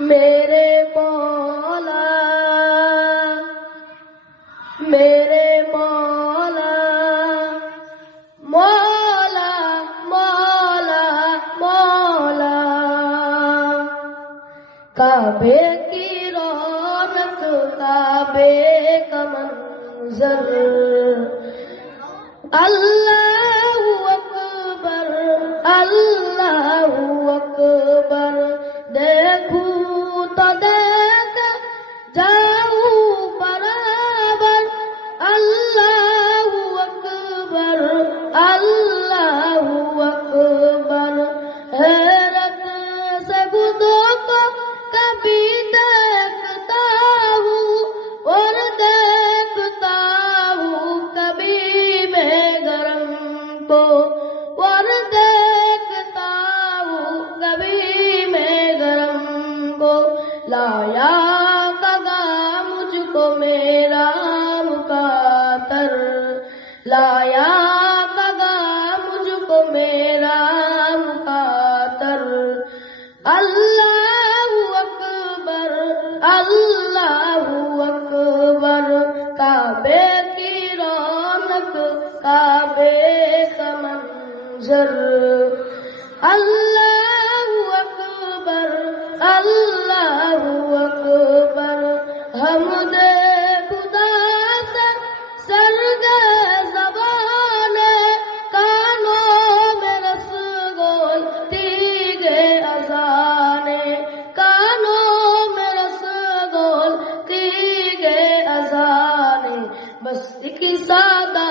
میرے مولا میرے مولا مولا مولا مولا کعبے کی رونق کعبے کا منظر اللہ اکبر اللہ اکبر دیکھوں تو دیکھ جاؤں برابر اللہ اکبر اللہ اکبر حیرت سے خودوں کو کبھی دیکھتا ہوں اور دیکھتا ہوں کبھی میں گرم کو اور دیکھتا ہوں کبھی میں گرم کو لایا کگا مجھ کو میرا مکاتر لایا کگا مجھ کو میرا مکاتر اللہ اکبر اللہ اکبر کعبے کی رونق کعبے کا منظر اللہ اکبر اللہ اکبر حمد خدا سے سرگے زبان کانوں میں رسگول تیغے اذانے کانوں میں رسگول تیغے اذانے بس ایک صدا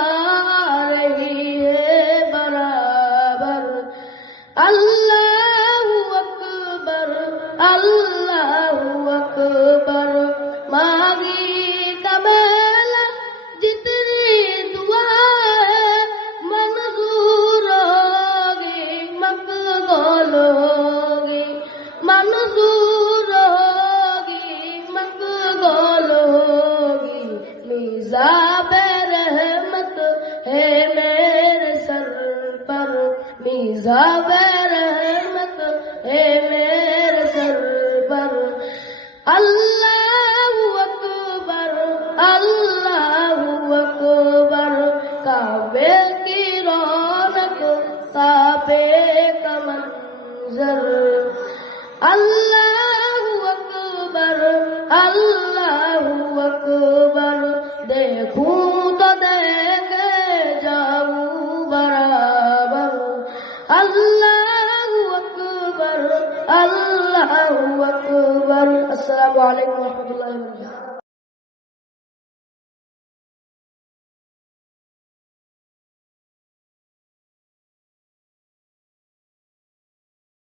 رہی ہے برابر اللہ اکبر اللہ اکبر مانگی کمیل جتنی دعا ہے منظور ہوگی مقبول ہوگی منظور ہوگی مقبول ہوگی میزاب رحمت ہے میرے سر پر میزاب رحمت ہے میرے سر پر اللہ اکبر اللہ اکبر کعبے کی رونق کعبے کا منظر اللہ اکبر اللہ اکبر دیکھوں تو دیکھے جاؤں برابر اللہ اکبر اللہ اکبر السلام علیکم ورحمۃ اللہ وبرکاتہ